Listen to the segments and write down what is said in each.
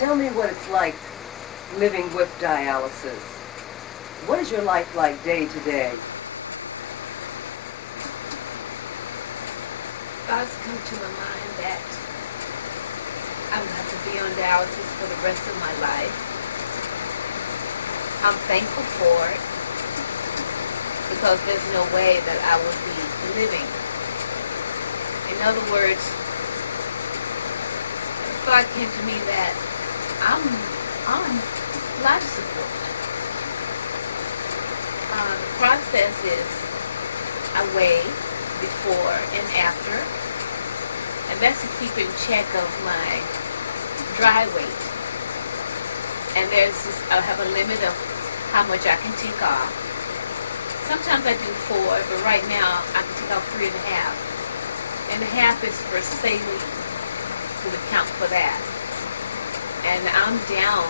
Tell me what it's like living with dialysis. What is your life like day to day? Thoughts come to my mind that I'm going to be on dialysis for the rest of my life. I'm thankful for it because there's no way that I would be living. In other words, the thought came to me that I'm on life support. The process is I weigh before and after, and that's to keep in check of my dry weight. And I have a limit of how much I can take off. Sometimes I do 4, but right now I can take off 3.5. And a half is for saline, to account for that. And I'm down.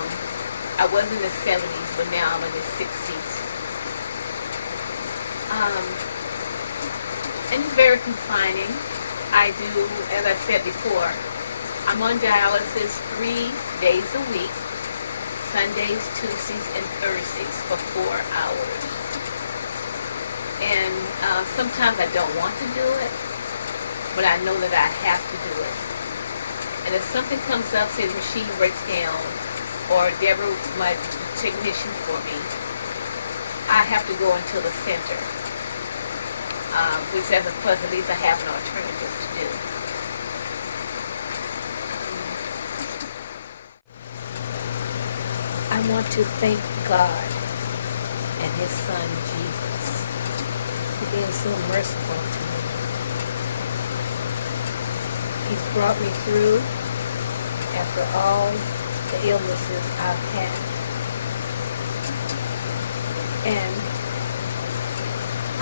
I was in the 70s, but now I'm in the 60s. And it's very confining. I do, as I said before, I'm on dialysis 3 days a week, Sundays, Tuesdays, and Thursdays for 4 hours. And sometimes I don't want to do it, but I know that I have to do it. And if something comes up, say the machine breaks down, or Deborah, my technician for me, I have to go into the center, which as a plus, at least I have an alternative to do. I want to thank God and His Son, Jesus, for being so merciful to me. He's brought me through after all the illnesses I've had. And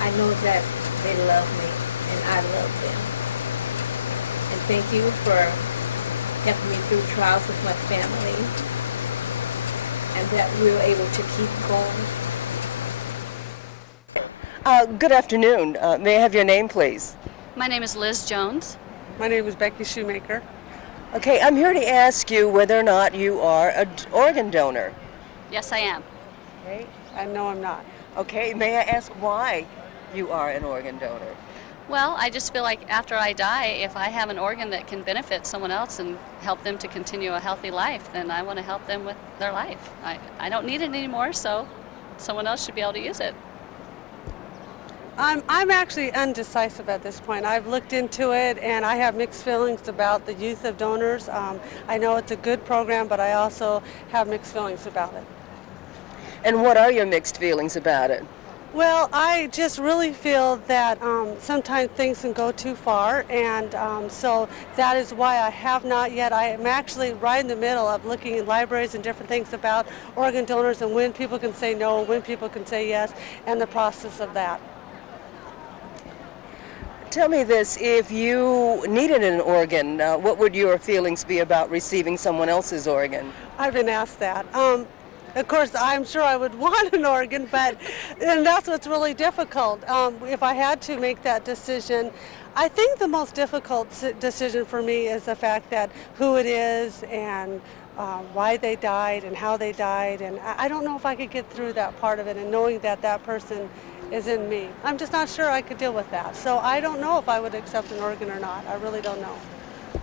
I know that they love me and I love them. And thank you for helping me through trials with my family, and that we were able to keep going. Good afternoon. May I have your name, please? My name is Liz Jones. My name is Becky Shoemaker. Okay, I'm here to ask you whether or not you are an organ donor. Yes, I am. Okay. And no, I'm not. Okay, may I ask why you are an organ donor? Well, I just feel like after I die, if I have an organ that can benefit someone else and help them to continue a healthy life, then I want to help them with their life. I don't need it anymore, so someone else should be able to use it. I'm actually undecisive at this point. I've looked into it and I have mixed feelings about the youth of donors. I know it's a good program, but I also have mixed feelings about it. And what are your mixed feelings about it? Well, I just really feel that sometimes things can go too far, and so that is why I have not yet. I am actually right in the middle of looking in libraries and different things about organ donors and when people can say no, when people can say yes, and the process of that. Tell me this, if you needed an organ, what would your feelings be about receiving someone else's organ? I've been asked that. Of course, I'm sure I would want an organ, and that's what's really difficult. If I had to make that decision, I think the most difficult decision for me is the fact that who it is and why they died and how they died, and I don't know if I could get through that part of it and knowing that that person is in me. I'm just not sure I could deal with that. So I don't know if I would accept an organ or not. I really don't know.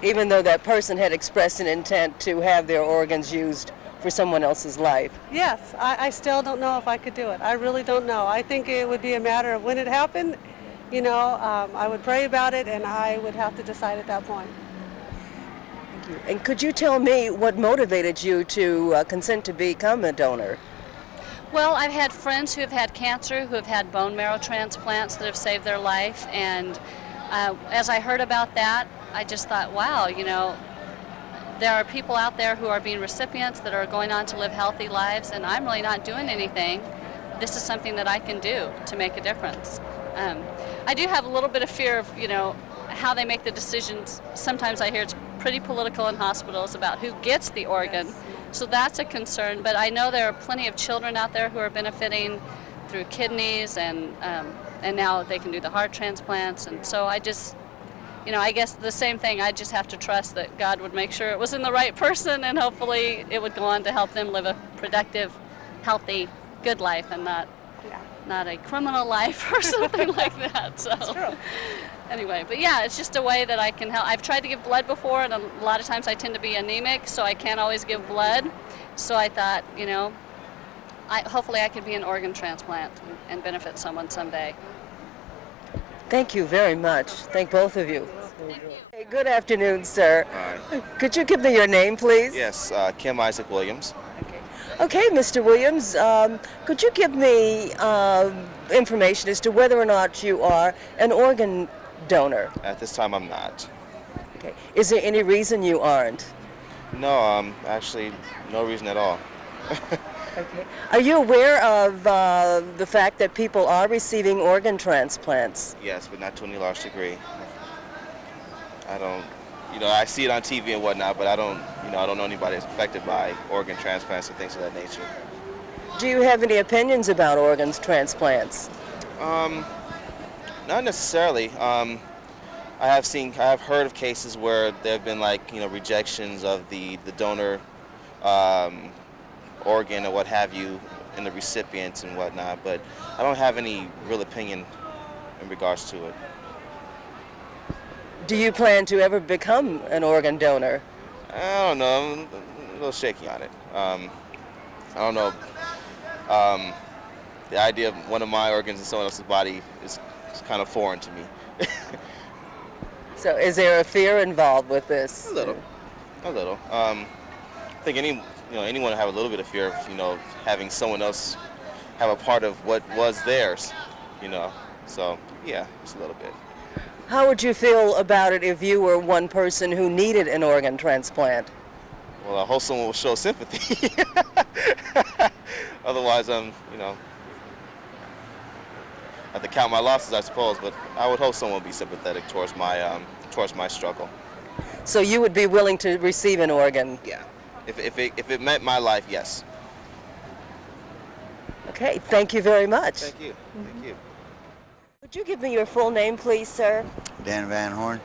Even though that person had expressed an intent to have their organs used for someone else's life? Yes, I still don't know if I could do it. I really don't know. I think it would be a matter of when it happened, I would pray about it and I would have to decide at that point. Thank you. And could you tell me what motivated you to consent to become a donor? Well, I've had friends who have had cancer, who have had bone marrow transplants that have saved their life, and as I heard about that, I just thought, wow, there are people out there who are being recipients that are going on to live healthy lives, and I'm really not doing anything. This is something that I can do to make a difference. I do have a little bit of fear of, how they make the decisions. Sometimes I hear it's pretty political in hospitals about who gets the organ, so that's a concern. But I know there are plenty of children out there who are benefiting through kidneys, and now they can do the heart transplants, and so I guess the same thing. I just have to trust that God would make sure it was in the right person, and hopefully it would go on to help them live a productive, healthy, good life, and not a criminal life or something like that. So That's true. anyway, but yeah, it's just a way that I can help. I've tried to give blood before, and a lot of times I tend to be anemic, so I can't always give blood. So I thought, hopefully I could be an organ transplant and benefit someone someday. Thank you very much. Thank both of you. Hey, good afternoon, sir. Hi. Could you give me your name, please? Yes, Kim Isaac Williams. Okay, Mr. Williams, could you give me information as to whether or not you are an organ donor? At this time, I'm not. Okay. Is there any reason you aren't? No, actually, no reason at all. Okay. Are you aware of the fact that people are receiving organ transplants? Yes, but not to any large degree. I don't, I see it on TV and whatnot, but I don't know anybody that's affected by organ transplants and things of that nature. Do you have any opinions about organs transplants? Not necessarily. I have heard of cases where there have been rejections of the donor organ or what have you in the recipients and whatnot, but I don't have any real opinion in regards to it. Do you plan to ever become an organ donor? I don't know. I'm a little shaky on it. I don't know. The idea of one of my organs in someone else's body is kind of foreign to me. So is there a fear involved with this? A little. I think anyone would have a little bit of fear of having someone else have a part of what was theirs. So yeah, just a little bit. How would you feel about it if you were one person who needed an organ transplant? Well, I hope someone will show sympathy. Otherwise, I have to count my losses, I suppose. But I would hope someone would be sympathetic towards my struggle. So you would be willing to receive an organ? Yeah. If it meant my life, yes. Okay. Thank you very much. Thank you. Thank you. Would you give me your full name, please, sir? Dan Van Horn?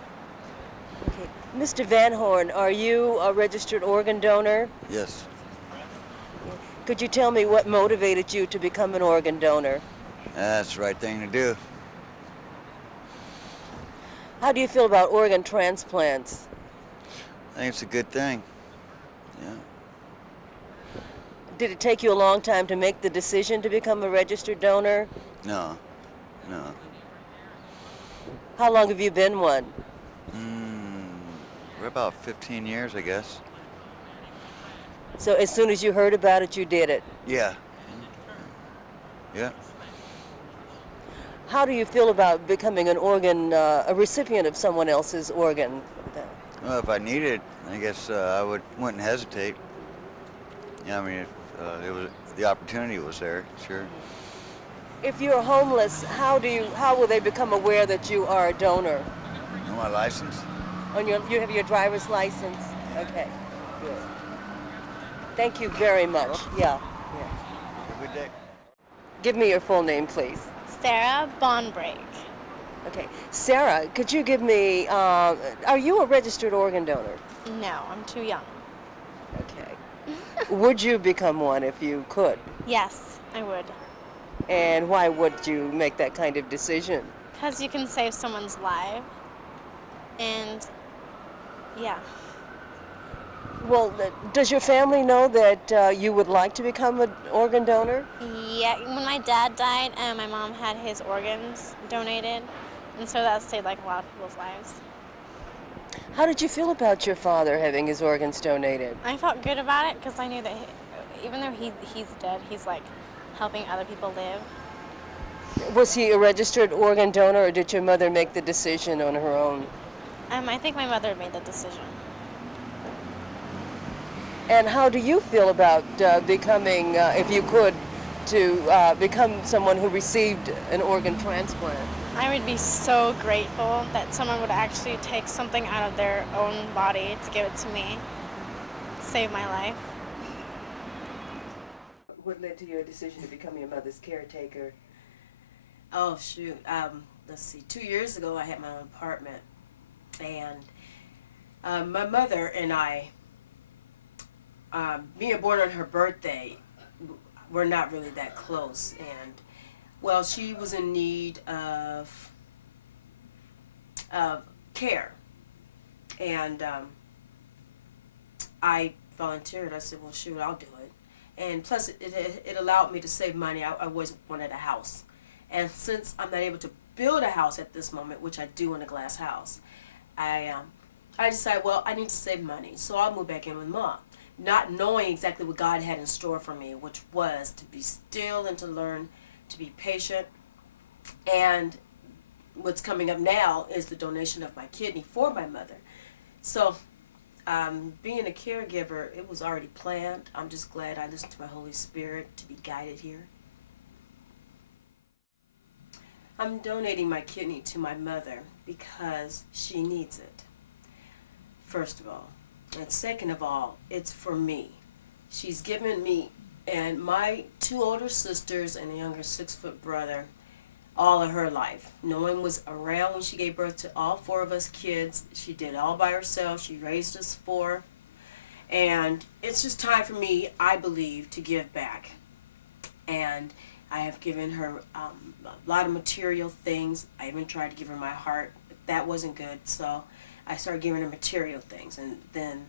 Okay. Mr. Van Horn, are you a registered organ donor? Yes. Could you tell me what motivated you to become an organ donor? That's the right thing to do. How do you feel about organ transplants? I think it's a good thing. Yeah. Did it take you a long time to make the decision to become a registered donor? No. How long have you been one? For about 15 years, I guess. So as soon as you heard about it, you did it. Yeah. Yeah. How do you feel about becoming a recipient of someone else's organ? Well, if I needed it, I guess I wouldn't hesitate. Yeah, I mean, if the opportunity was there, sure. If you're homeless, how will they become aware that you are a donor? On my license. You have your driver's license? Okay, good. Thank you very much. Yeah. Have a good day. Give me your full name, please. Sarah Bonbreak. Okay. Sarah, could you give me, are you a registered organ donor? No, I'm too young. Okay. Would you become one if you could? Yes, I would. And why would you make that kind of decision? Because you can save someone's life. And, yeah. Well, does your family know that you would like to become an organ donor? Yeah, when my dad died, my mom had his organs donated. And so that saved a lot of people's lives. How did you feel about your father having his organs donated? I felt good about it because I knew that even though he's dead, he's helping other people live. Was he a registered organ donor, or did your mother make the decision on her own? I think my mother made the decision. And how do you feel about becoming, if you could, to become someone who received an organ transplant? I would be so grateful that someone would actually take something out of their own body to give it to me, save my life. What led to your decision to become your mother's caretaker? Oh, shoot. Let's see. 2 years ago, I had my own apartment. and my mother and I, being born on her birthday, we're not really that close. And well, she was in need of care, and I volunteered. I said, well, shoot, I'll do it. And plus, it allowed me to save money. I always wanted a house. And since I'm not able to build a house at this moment, which I do in a glass house, I decided, well, I need to save money. So I'll move back in with Mom, not knowing exactly what God had in store for me, which was to be still and to learn to be patient. And what's coming up now is the donation of my kidney for my mother. So being a caregiver, it was already planned. I'm just glad I listened to my Holy Spirit to be guided here. I'm donating my kidney to my mother because she needs it, first of all. And second of all, it's for me. She's given me and my 2 older sisters and a younger 6-foot brother all of her life. No one was around when she gave birth to all 4 of us kids. She did it all by herself. She raised us 4. And it's just time for me, I believe, to give back. And I have given her a lot of material things. I even tried to give her my heart, but that wasn't good. So I started giving her material things, and then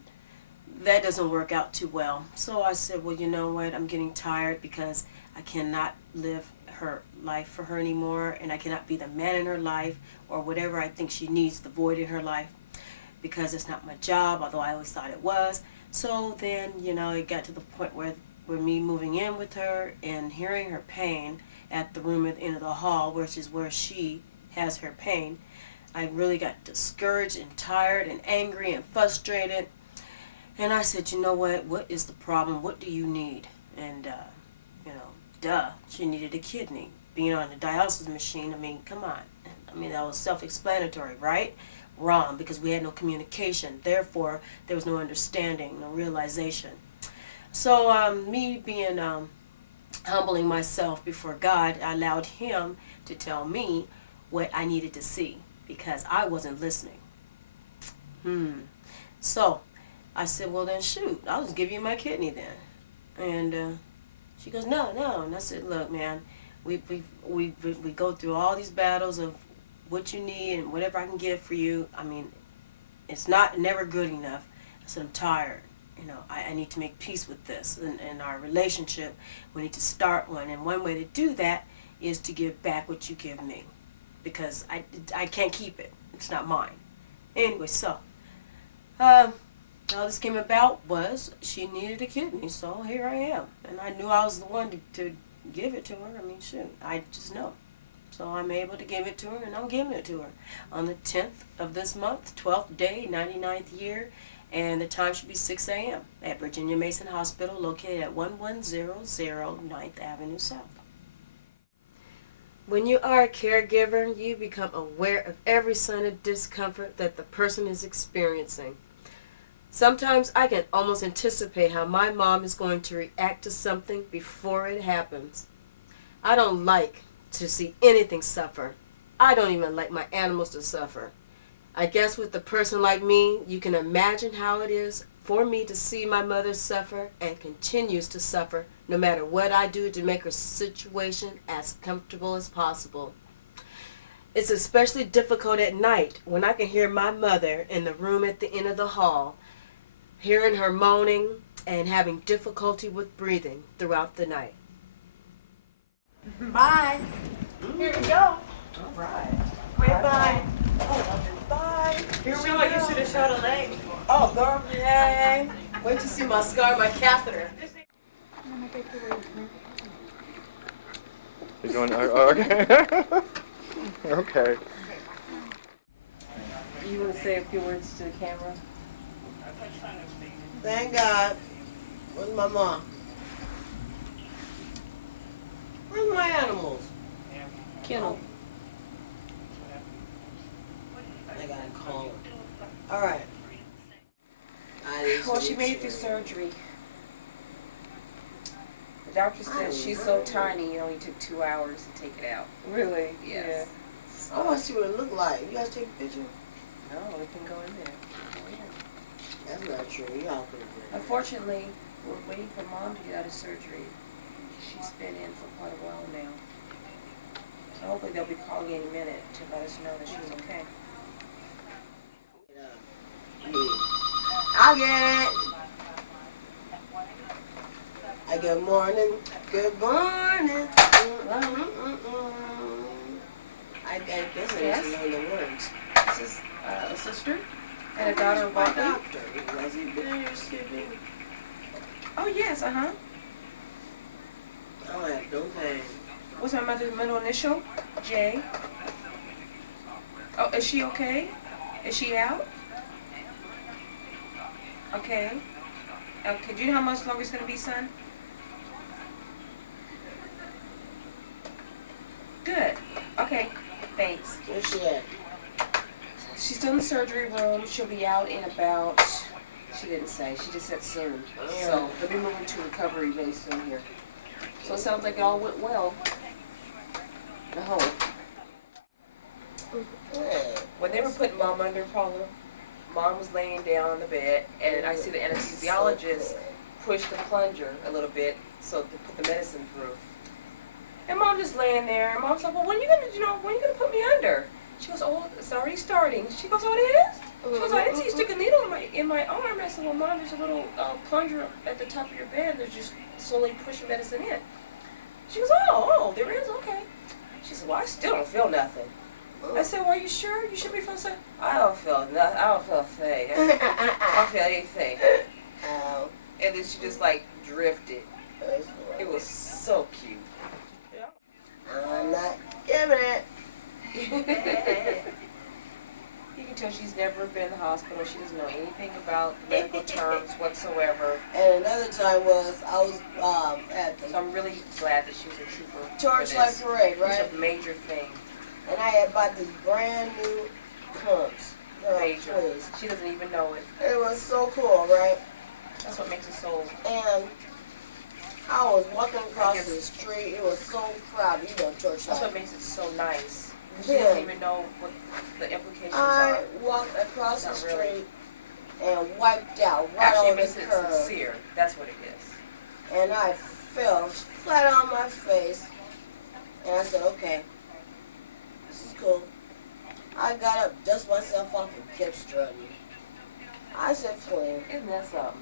that doesn't work out too well. So I said, well, you know what, I'm getting tired because I cannot live her life for her anymore, and I cannot be the man in her life or whatever I think she needs, the void in her life, because it's not my job, although I always thought it was. So then, you know, it got to the point where me moving in with her and hearing her pain at the room at the end of the hall, which is where she has her pain, I really got discouraged and tired and angry and frustrated. And I said, you know what is the problem? What do you need? And, she needed a kidney. Being on the dialysis machine, I mean, come on. I mean, that was self-explanatory, right? Wrong, because we had no communication. Therefore, there was no understanding, no realization. So me being humbling myself before God, I allowed Him to tell me what I needed to see, because I wasn't listening. So I said, well then shoot, I'll just give you my kidney then. And she goes, no. And I said, look, man, we go through all these battles of what you need and whatever I can get for you. I mean, it's never good enough. I said, I'm tired. You know, I need to make peace with this. In our relationship, we need to start one. And one way to do that is to give back what you give me, because I can't keep it. It's not mine. Anyway, so how this came about was she needed a kidney, so here I am. And I knew I was the one to give it to her. I mean, shoot, I just know. So I'm able to give it to her, and I'm giving it to her on the 10th of this month, 12th day, 99th year, and the time should be 6 a.m. at Virginia Mason Hospital, located at 1100 9th Avenue South. When you are a caregiver, you become aware of every sign of discomfort that the person is experiencing. Sometimes I can almost anticipate how my mom is going to react to something before it happens. I don't like to see anything suffer. I don't even like my animals to suffer. I guess with a person like me, you can imagine how it is for me to see my mother suffer and continues to suffer no matter what I do to make her situation as comfortable as possible. It's especially difficult at night when I can hear my mother in the room at the end of the hall, hearing her moaning and having difficulty with breathing throughout the night. Bye. Here we go. All right. Bye. Oh, bye. Here we go. You should have showed a leg. Oh, girl, hey. Wait to see my scar, my catheter. You're going, okay. Okay. You want to say a few words to the camera? Thank God. Where's my mom? Where's my animals? Kennel. I gotta call her. All right. Well, she made it through surgery. The doctor said she's so tiny, it only took 2 hours to take it out. Really? Yes. I want to see what it looked like. You guys take a picture? No, it can go in there. Oh, yeah. I'm not sure. Y'all could have been. Unfortunately, we're waiting for Mom to get out of surgery. She's been in for quite a while now. So hopefully they'll be calling any minute to let us know that she's okay. I'll get it. Good morning. Good morning. I guess I Yes? didn't know the words. This is a sister and a daughter of My Watley. doctor. Has he been here sleeping? Oh, yes, uh-huh. I have no pain. What's my mother's middle initial? J. Oh, is she okay? Is she out? Okay. Okay, do you know how much longer it's going to be, son? Good. Okay, thanks. Where's she at? She's still in the surgery room. She'll be out in about, she didn't say, she just said soon. So they'll be moving to recovery really soon here. So it sounds like it all went well. I hope. When they were putting Mom under, Paula, Mom was laying down on the bed, and I see the anesthesiologist push the plunger a little bit so to put the medicine through. And Mom just laying there, and Mom's like, well, when are you gonna put me under? She goes, oh, it's already starting. She goes, oh, it is? She goes, I didn't see you stick a needle in my arm. I said, well, Mom, there's a little plunger at the top of your bed. They're just slowly pushing medicine in. She goes, oh, there is? Okay. She said, well, I still don't feel nothing. I said, well, are you sure? You should be feeling something. I don't feel nothing. I don't feel a thing. I don't feel anything. And then she just, like, drifted. It was so cute. I'm not giving it. You can tell she's never been in the hospital. She doesn't know anything about medical terms whatsoever. And another time was I was at So the I'm really glad that she was a trooper. Torchlight Parade, right? It's a major thing. And I had bought this brand new pumps. Girl, Major. please. She doesn't even know it. It was so cool, right? That's what makes it so. And I was walking across the street. It was so crowded, you know, That's what Torchlight. makes it so nice. She Then doesn't even know what the implications I are. walked across the Not really. street and wiped out right Actually, it on the makes it curb. sincere. That's what it is. And I fell flat on my face. And I said, okay, this is cool. I got up, dust myself off, and kept strutting. I said, clean. Isn't that something?